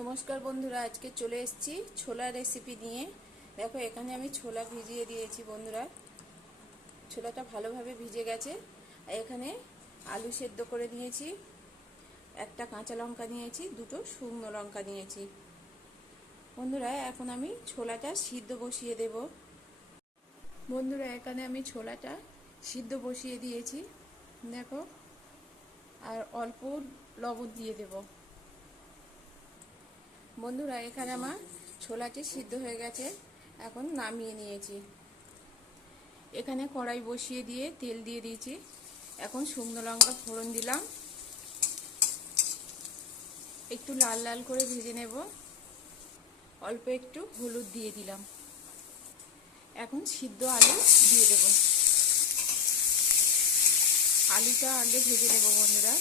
নমস্কার বন্ধুরা, আজকে চলে এসেছি ছোলা রেসিপি নিয়ে। দেখো, এখানে আমি ছোলা ভিজিয়ে দিয়েছি বন্ধুরা। ছোলাটা ভালোভাবে ভিজে গেছে। আর এখানে আলু সেদ্ধ করে নিয়েছি, একটা কাঁচা লঙ্কা নিয়েছি, দুটো শুকনো লঙ্কা নিয়েছি। বন্ধুরা, এখন আমি ছোলাটা সিদ্ধ বসিয়ে দেব। বন্ধুরা, এখানে আমি ছোলাটা সিদ্ধ বসিয়ে দিয়েছি। দেখো, আর অল্প লবণ দিয়ে দেবো। বন্ধুরা, এখানে আমার ছোলাটি সিদ্ধ হয়ে গেছে। এখন নামিয়ে নিয়েছি। এখানে কড়াই বসিয়ে দিয়ে তেল দিয়ে দিয়েছি। এখন শুকনো লঙ্কা ফোড়ন দিলাম। একটু লাল লাল করে ভেজে নেব। অল্প একটু হলুদ দিয়ে দিলাম। এখন সিদ্ধ আলু দিয়ে দেব। আলুটা আগে ভেজে নেব বন্ধুরা।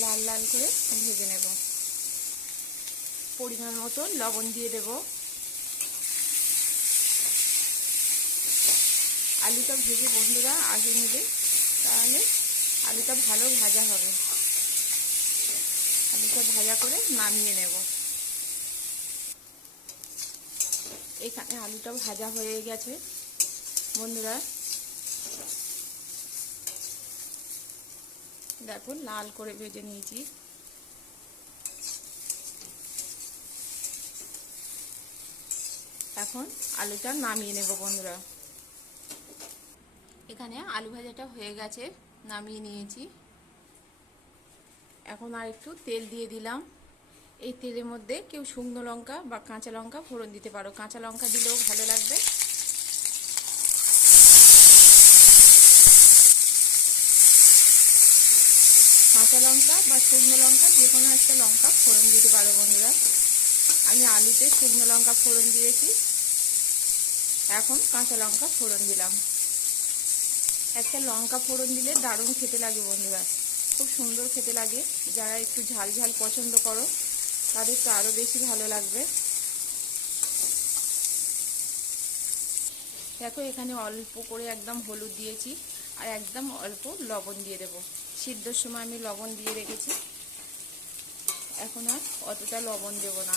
লাল লাল করে ভেজে নেব। পরিমাণ মতো লবণ দিয়ে দেব। আলুটা ভেজে বন্ধুরা আগে নেবে, তাহলে আলুটা ভালো ভাজা হবে। আলুটা ভাজা করে নামিয়ে নেব। এখানে আলুটা ভাজা হয়ে গেছে। বন্ধুরা দেখো লাল করে ভেজে নিয়েছি। এখন আলুটা নামিয়ে নেব বন্ধুরা। এখানে আলু ভাজাটা হয়ে গেছে, নামিয়ে নিয়েছি। এখন আর একটু তেল দিয়ে দিলাম। এই তেলের মধ্যে কেউ শুকনো লঙ্কা বা কাঁচা লঙ্কা ফোড়ন দিতে পারো। কাঁচা লঙ্কা দিলেও ভালো লাগবে। কাঁচা লঙ্কা বা শুকনো লঙ্কা, যে কোনো একটা লঙ্কা ফোড়ন দিতে পারো বন্ধুরা। আমি আলুতে শুকনো লঙ্কা ফোড়ন দিয়েছি। এখন কাঁচা লঙ্কা ফোড়ন দিলাম। একটা লঙ্কা ফোড়ন দিলে দারুণ খেতে লাগে বন্ধুরা। খুব সুন্দর খেতে লাগে। যারা একটু ঝাল ঝাল পছন্দ করো, তাদের তো আরও বেশি ভালো লাগবে। দেখো এখানে অল্প করে একদম হলুদ দিয়েছি। আর একদম অল্প লবণ দিয়ে দেবো। সিদ্ধর সময় আমি লবণ দিয়ে রেখেছি। এখন আর অতটা লবণ দেব না।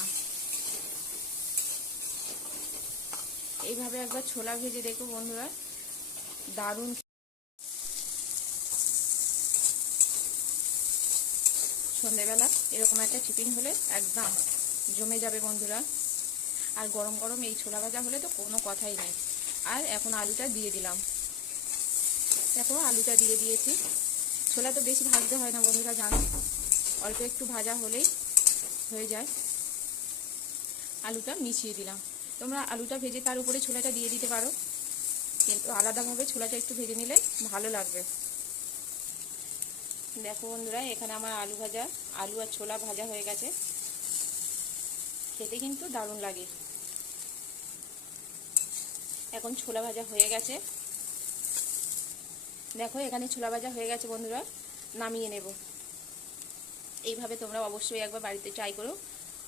এইভাবে একবার ছোলা ভেজে দেখো বন্ধুরা, দারুণ। সন্ধেবেলা এরকম একটা চিকেন হলে একদম জমে যাবে বন্ধুরা। আর গরম গরম এই ছোলা ভাজা হলে তো কোনো কথাই নেই। আর এখন আলুটা দিয়ে দিলাম। দেখো, আলুটা দিয়ে দিয়েছি। ছোলা তো বেশি ভাজতে হয় না বন্ধুরা, জানো? অল্প একটু ভাজা হলেই হয়ে যায়। আলুটা মিশিয়ে দিলাম। তোমরা আলুটা ভেজে তার উপরে ছোলাটা দিয়ে দিতে পারো। কিন্তু আলাদাভাবে ছোলাটা একটু ভেজে নিলে ভালো লাগবে। দেখো বন্ধুরা, এখানে আমার আলু ভাজা, আলু আর ছোলা ভাজা হয়ে গেছে। খেতে কিন্তু দারুণ লাগে। এখন ছোলা ভাজা হয়ে গেছে। দেখো, এখানে ছোলা ভাজা হয়ে গেছে বন্ধুরা, নামিয়ে নেব। এইভাবে তোমরা অবশ্যই একবার বাড়িতে ট্রাই করো,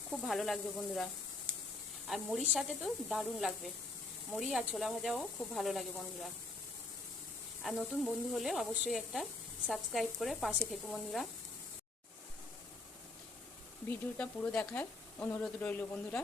খুব ভালো লাগবে বন্ধুরা। আর মুড়ির সাথে তো দারুণ লাগবে। মুড়ি আর ছোলা ভাজাও খুব ভালো লাগে বন্ধুরা। আর নতুন বন্ধু হলে অবশ্যই একটা সাবস্ক্রাইব করে পাশে থেকো বন্ধুরা। ভিডিওটা পুরো দেখার অনুরোধ রইল বন্ধুরা।